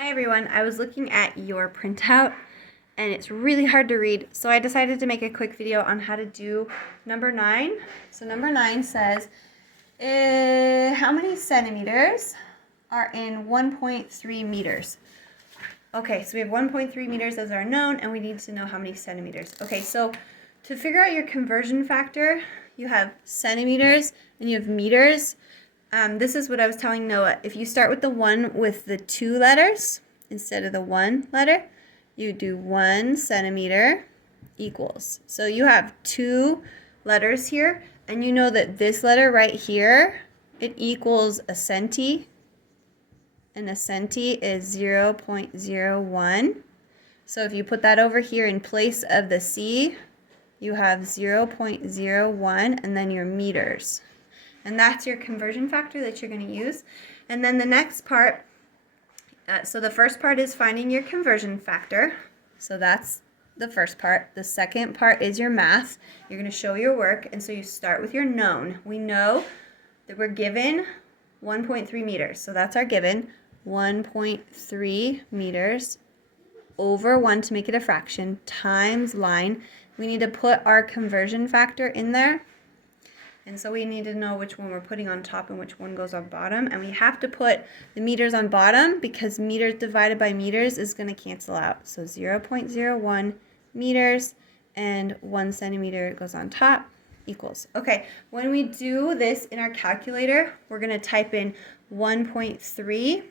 Hi everyone, I was looking at your printout and it's really hard to read, so I decided to make a quick video on how to do number 9. So number 9 says, how many centimeters are in 1.3 meters? Okay, so we have 1.3 meters as our known and we need to know how many centimeters. Okay, so to figure out your conversion factor, you have centimeters and you have meters. This is what I was telling Noah. If you start with the 1 with the 2 letters instead of the 1 letter, you do 1 centimeter equals. So you have 2 letters here, and you know that this letter right here, it equals a centi, and a centi is 0.01. So if you put that over here in place of the C, you have 0.01 and then your meters. And that's your conversion factor that you're going to use. And then the next part, so the first part is finding your conversion factor. So that's the first part. The second part is your math. You're going to show your work. And so you start with your known. We know that we're given 1.3 meters. So that's our given. 1.3 meters over 1 to make it a fraction times line. We need to put our conversion factor in there. And so we need to know which one we're putting on top and which one goes on bottom. And we have to put the meters on bottom because meters divided by meters is going to cancel out. So 0.01 meters and 1 centimeter goes on top equals. Okay, when we do this in our calculator, we're going to type in 1.3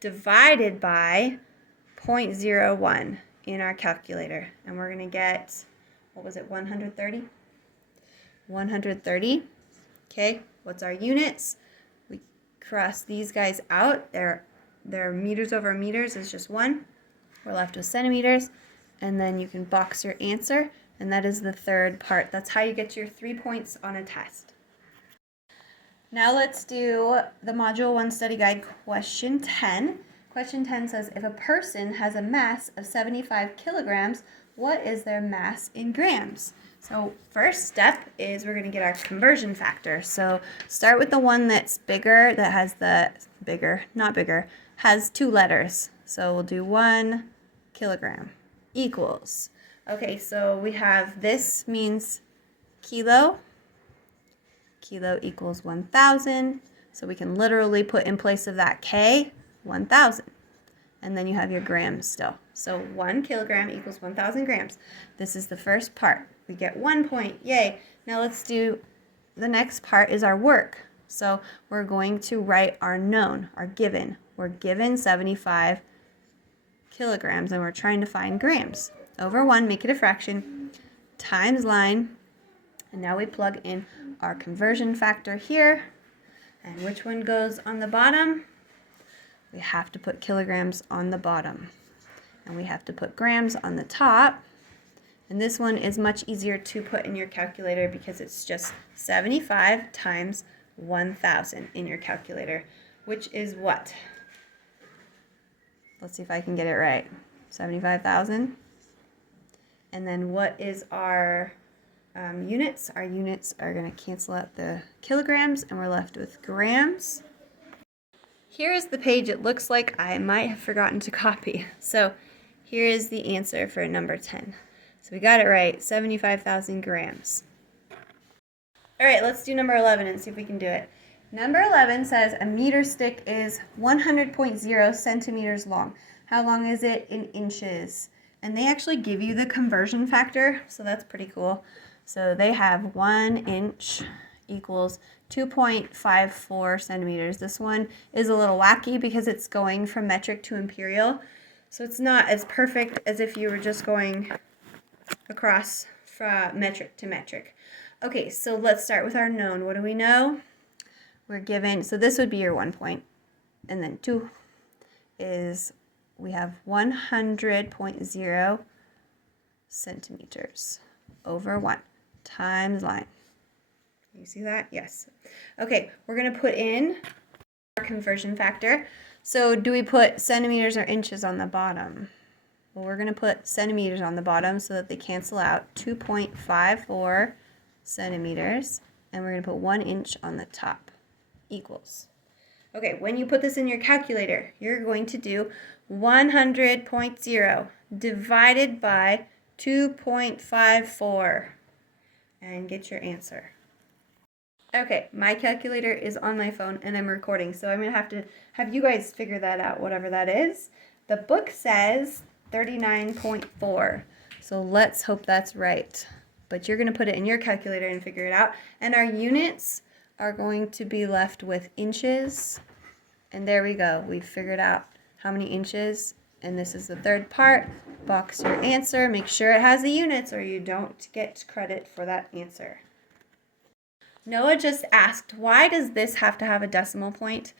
divided by 0.01 in our calculator. And we're going to get, what was it, 130? 130. Okay, what's our units? We cross these guys out. Their meters over meters is just 1. We're left with centimeters. And then you can box your answer. And that is the third part. That's how you get your 3 points on a test. Now let's do the Module 1 Study Guide question 10. Question 10 says, if a person has a mass of 75 kilograms, what is their mass in grams? So first step is we're going to get our conversion factor. So start with the one that's bigger, that has the has 2 letters. So we'll do 1 kilogram equals. Okay, so we have, this means kilo. Kilo equals 1,000. So we can literally put in place of that K, 1,000. And then you have your grams still. So 1 kilogram equals 1,000 grams. This is the first part. We get 1 point. Yay. Now let's do, the next part is our work. So we're going to write our known, our given. We're given 75 kilograms and we're trying to find grams. Over 1, make it a fraction, times line. And now we plug in our conversion factor here. And which one goes on the bottom? We have to put kilograms on the bottom. And we have to put grams on the top. And this one is much easier to put in your calculator because it's just 75 times 1,000 in your calculator, which is what? Let's see if I can get it right. 75,000. And then what is our units? Our units are going to cancel out the kilograms and we're left with grams. Here is the page it looks like I might have forgotten to copy. So here is the answer for number 10. So we got it right, 75,000 grams. All right, let's do number 11 and see if we can do it. Number 11 says a meter stick is 100.0 centimeters long. How long is it in inches? And they actually give you the conversion factor, so that's pretty cool. So they have 1 inch equals 2.54 centimeters. This one is a little wacky because it's going from metric to imperial. So it's not as perfect as if you were just going across from metric to metric. Okay, so let's start with our known. What do we know? We're given, so this would be your 1 point. And then 2 is, we have 100.0 centimeters over 1 times line. You see that? Yes. Okay, we're going to put in our conversion factor. So do we put centimeters or inches on the bottom? Well, we're going to put centimeters on the bottom so that they cancel out. 2.54 centimeters. And we're going to put 1 inch on the top. Equals. Okay, when you put this in your calculator, you're going to do 100.0 divided by 2.54 and get your answer. Okay, my calculator is on my phone and I'm recording, so I'm going to have you guys figure that out, whatever that is. The book says 39.4, so let's hope that's right. But you're going to put it in your calculator and figure it out. And our units are going to be left with inches. And there we go. We've figured out how many inches. And this is the third part. Box your answer. Make sure it has the units or you don't get credit for that answer. Noah just asked, why does this have to have a decimal point?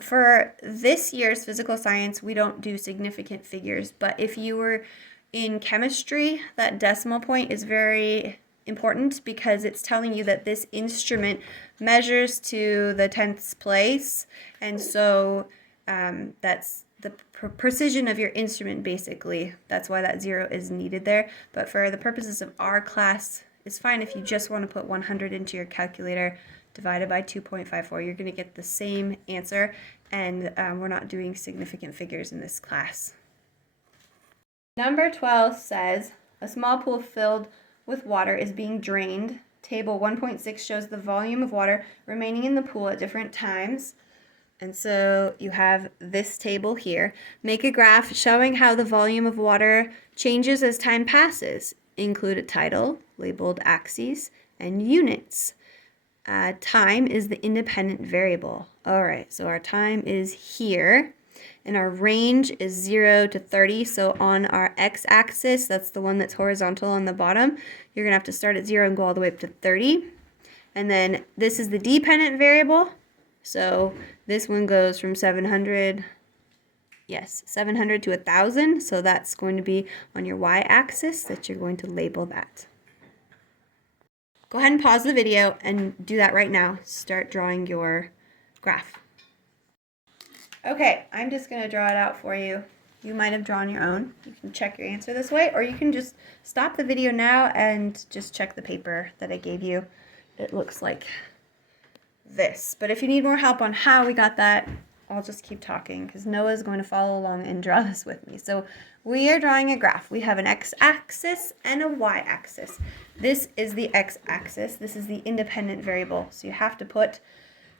For this year's physical science, we don't do significant figures, but if you were in chemistry, that decimal point is very important because it's telling you that this instrument measures to the 10th place, and so that's the precision of your instrument, basically. That's why that 0 is needed there. But for the purposes of our class, it's fine if you just want to put 100 into your calculator divided by 2.54. You're going to get the same answer, and we're not doing significant figures in this class. Number 12 says, a small pool filled with water is being drained. Table 1.6 shows the volume of water remaining in the pool at different times. And so you have this table here. Make a graph showing how the volume of water changes as time passes. Include a title labeled axes and units. Time is the independent variable. All right, so our time is here, and our range is 0 to 30. So on our x-axis, that's the one that's horizontal on the bottom, you're going to have to start at 0 and go all the way up to 30. And then this is the dependent variable. So this one goes from 700 to 1,000. So that's going to be on your y-axis that you're going to label that. Go ahead and pause the video and do that right now. Start drawing your graph. Okay, I'm just going to draw it out for you. You might have drawn your own. You can check your answer this way, or you can just stop the video now and just check the paper that I gave you. It looks like this. But if you need more help on how we got that, I'll just keep talking because Noah's going to follow along and draw this with me. So we are drawing a graph. We have an x-axis and a y-axis. This is the x-axis. This is the independent variable. So you have to put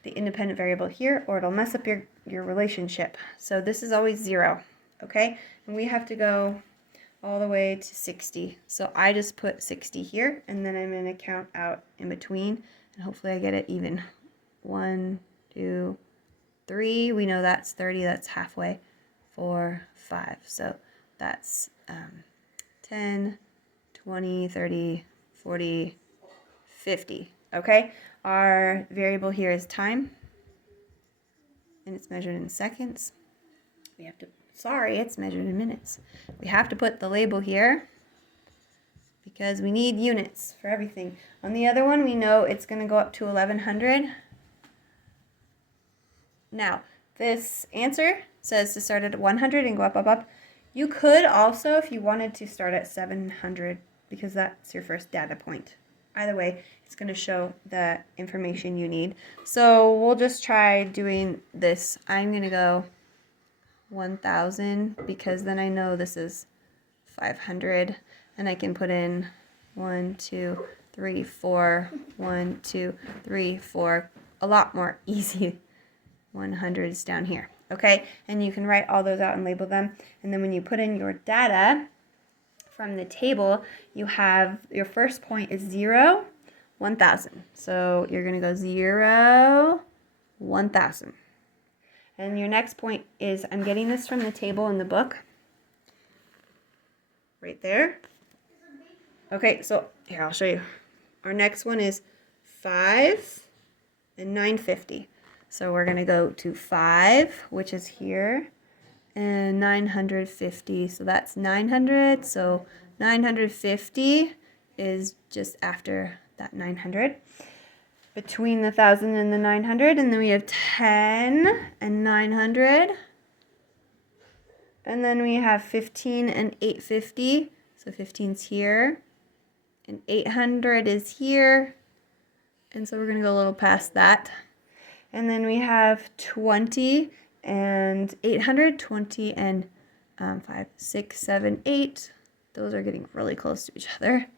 the independent variable here or it'll mess up your relationship. So this is always 0, okay? And we have to go all the way to 60. So I just put 60 here, and then I'm going to count out in between, and hopefully I get it even. 1, 2, 3, we know that's 30, that's halfway. 4, 5, so that's 10, 20, 30, 40, 50, okay? Our variable here is time, and it's measured in seconds. We have to, it's measured in minutes. We have to put the label here because we need units for everything. On the other one, we know it's going to go up to 1,100. Now, this answer says to start at 100 and go up, up, up. You could also, if you wanted to, start at 700 because that's your first data point. Either way, it's going to show the information you need. So we'll just try doing this. I'm going to go 1,000 because then I know this is 500, and I can put in 1, 2, 3, 4, 1, 2, 3, 4, a lot more easy. 100 is down here, okay? And you can write all those out and label them. And then when you put in your data from the table, you have your first point is 0, 1,000. So you're going to go 0, 1,000. And your next point is, I'm getting this from the table in the book. Right there. Okay, so here, I'll show you. Our next one is 5 and 950. So we're going to go to 5, which is here, and 950. So that's 900. So 950 is just after that 900. Between the 1,000 and the 900. And then we have 10 and 900. And then we have 15 and 850. So 15's here. And 800 is here. And so we're going to go a little past that. And then we have 20 and 800, 20 and 5, 6, 7, 8. Those are getting really close to each other.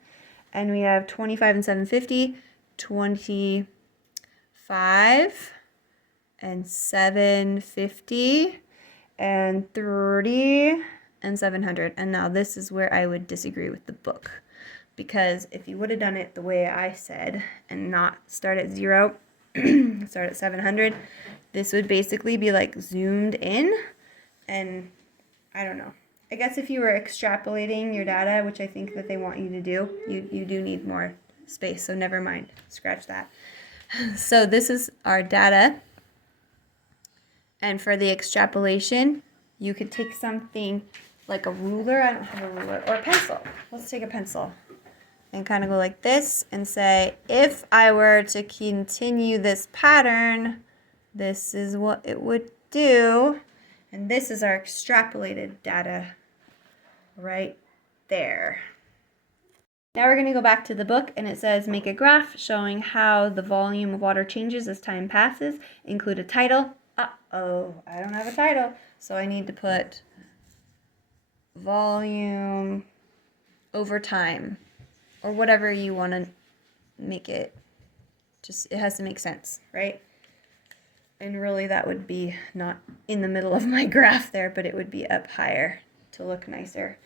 And we have 25 and 750, 25 and 750, and 30 and 700. And now this is where I would disagree with the book. Because if you would have done it the way I said and not start at 0, start at 700, this would basically be like zoomed in. And I don't know. I guess if you were extrapolating your data, which I think that they want you to do, you do need more space. So never mind. Scratch that. So this is our data. And for the extrapolation, you could take something like a ruler. I don't have a ruler. Or a pencil. Let's take a pencil. And kind of go like this and say, if I were to continue this pattern, this is what it would do. And this is our extrapolated data right there. Now we're going to go back to the book, and it says make a graph showing how the volume of water changes as time passes. Include a title. Uh-oh, I don't have a title. So I need to put volume over time, or whatever you want to make it. Just, it has to make sense, right? And really that would be not in the middle of my graph there, but it would be up higher to look nicer.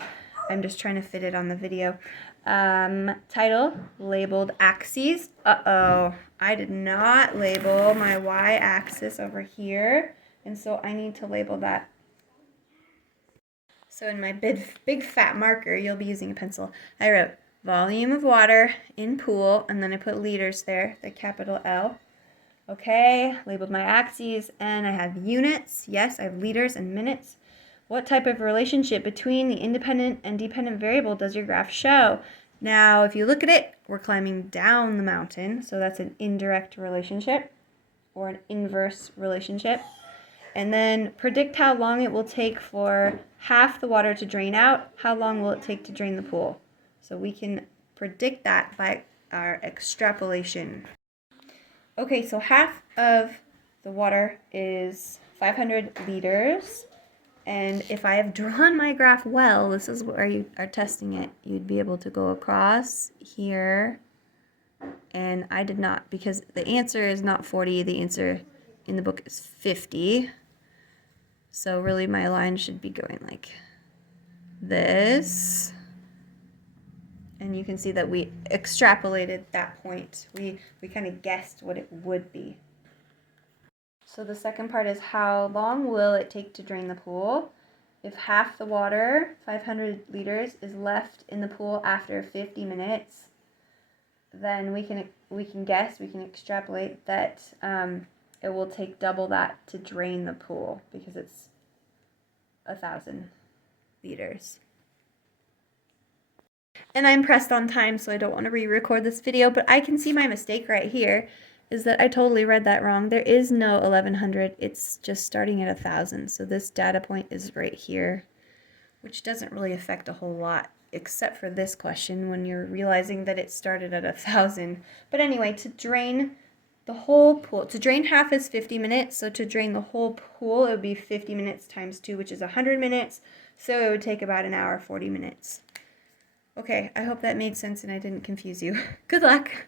I'm just trying to fit it on the video. Title, labeled axes. Uh-oh, I did not label my y-axis over here, and so I need to label that. So in my big fat marker, you'll be using a pencil. I wrote volume of water in pool, and then I put liters there, the capital L. Okay, labeled my axes, and I have units. Yes, I have liters and minutes. What type of relationship between the independent and dependent variable does your graph show? Now, if you look at it, we're climbing down the mountain, so that's an indirect relationship or an inverse relationship. And then predict how long it will take for half the water to drain out. How long will it take to drain the pool? So we can predict that by our extrapolation. Okay, so half of the water is 500 liters. And if I have drawn my graph well, this is where you are testing it. You'd be able to go across here. And I did not, because the answer is not 40. The answer in the book is 50. So really my line should be going like this. And you can see that we extrapolated that point. We kind of guessed what it would be. So the second part is how long will it take to drain the pool? If half the water, 500 liters, is left in the pool after 50 minutes, then we can extrapolate that it will take double that to drain the pool because it's 1,000 liters. And I'm pressed on time, so I don't want to re-record this video, but I can see my mistake right here is that I totally read that wrong. There is no 1,100. It's just starting at 1,000. So this data point is right here, which doesn't really affect a whole lot, except for this question when you're realizing that it started at 1,000. But anyway, to drain the whole pool, to drain half is 50 minutes. So to drain the whole pool, it would be 50 minutes times 2, which is 100 minutes. So it would take about an hour, 40 minutes. Okay, I hope that made sense and I didn't confuse you. Good luck.